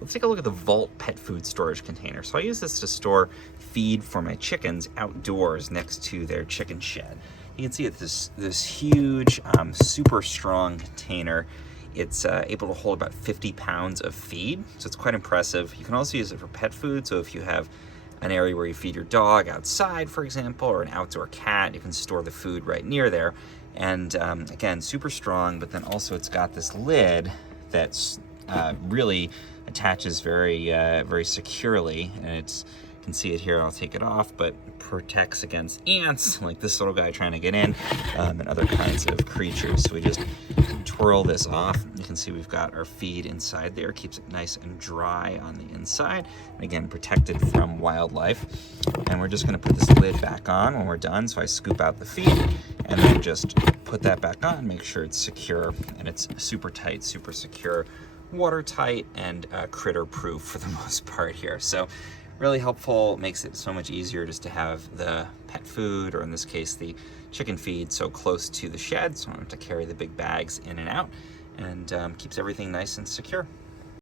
Let's take a look at the Vault pet food storage container. So I use this to store feed for my chickens outdoors next to their chicken shed. You can see it's this huge, super strong container. It's able to hold about 50 pounds of feed, so it's quite impressive. You can also use it for pet food, so if you have an area where you feed your dog outside, for example, or an outdoor cat, you can store the food right near there. And again, super strong, but then also it's got this lid that's really attaches very securely, and you can see it here. I'll take it off, but protects against ants like this little guy trying to get in, and other kinds of creatures. So we just twirl this off. You can see we've got our feed inside there. Keeps it nice and dry on the inside, and again, protected from wildlife. And we're just going to put this lid back on when we're done. So I scoop out the feed and then just put that back on, make sure it's secure, and it's super tight, super secure, watertight, and critter proof for the most part here. So really helpful, makes it so much easier just to have the pet food, or in this case the chicken feed, so close to the shed, so I don't have to carry the big bags in and out, and keeps everything nice and secure.